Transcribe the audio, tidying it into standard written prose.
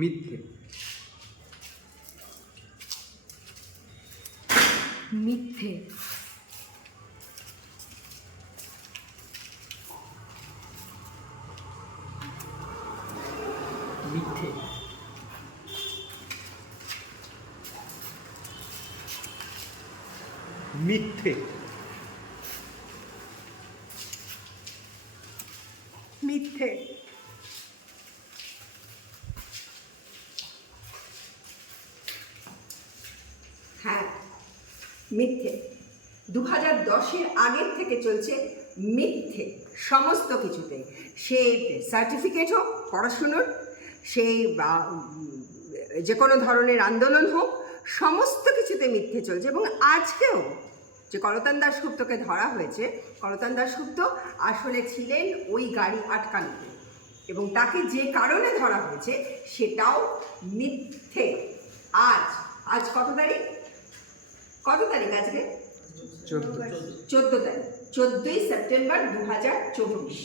মিথ্যে। মিথ্যে। মিথ্যে। মিথ্যে। মিথ্যে। হ্যাঁ, মিথ্যে। 2010-এর আগের থেকে চলছে মিথ্যে সমস্ত কিছুতে, সে সার্টিফিকেট হোক পড়াশুনোর, সেই যে কোনো ধরনের আন্দোলন হোক, সমস্ত কিছুতে মিথ্যে চলছে। এবং আজকেও যে কলতান দাশগুপ্তকে ধরা হয়েছে, কলতান দাশগুপ্ত আসলে ছিলেন ওই গাড়ি আটকানোতে, এবং তাকে যে কারণে ধরা হয়েছে সেটাও মিথ্যে। আজ কত তারিখ? কত তারিখ আজকে? 14। 14 তারিখ, 14ই সেপ্টেম্বর 2024।